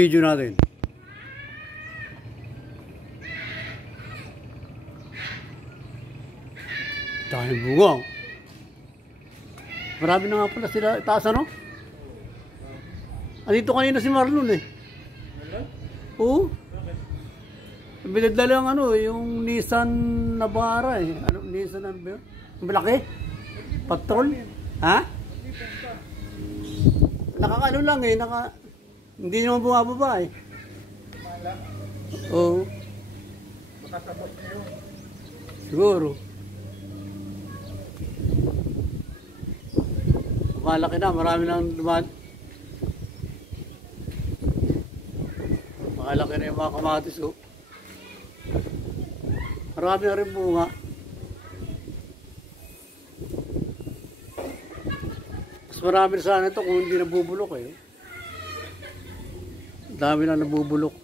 Video natin. Dahil bunga. Marami na nga pala sila itaas, ano? Andito kanina si Marlon eh. Oo. Binadala ang ano, yung Nissan Navara eh. Ano, Nissan ano ba yun? Malaki? Patrol? Ha? Nakakano lang eh, hindi naman bumababa eh. Oo. Makasabot niyo yun. Siguro. Malaki na, marami nang dumaan. Malaki na yung mga kamatis oh. Marami na rin bunga. Mas marami na sana ito kung hindi nabubulok eh. Dami na nabubulok.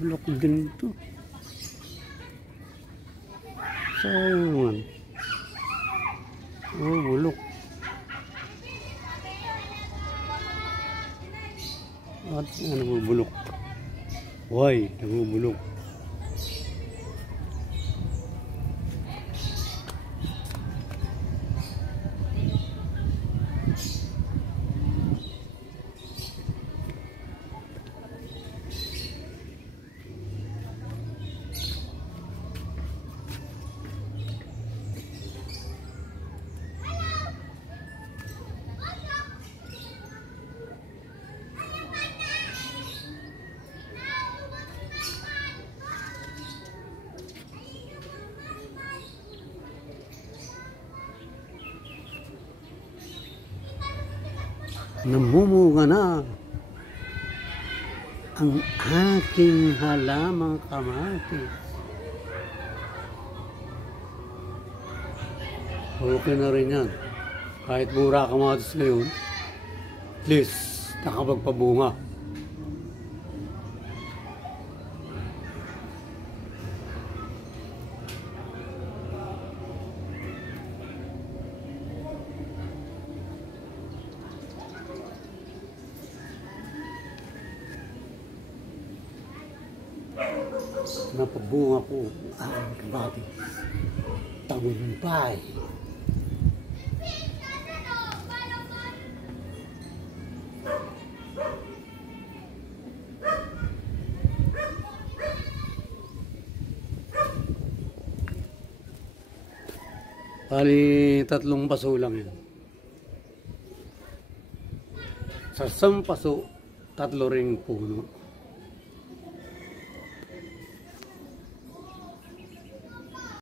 Bulok din ito. Sayang. Oh, bulok. At nabubulok. Why? Nabubulok. Namumunga na ang aking halamang kamatis. Okay na rin yan. Kahit mura kamatis ngayon, at least nakapagpabunga. Napabunga ko ang kamatis. Tagumpay. Bali, 3 paso lang yan. Sa 1 paso, 3 ring puno.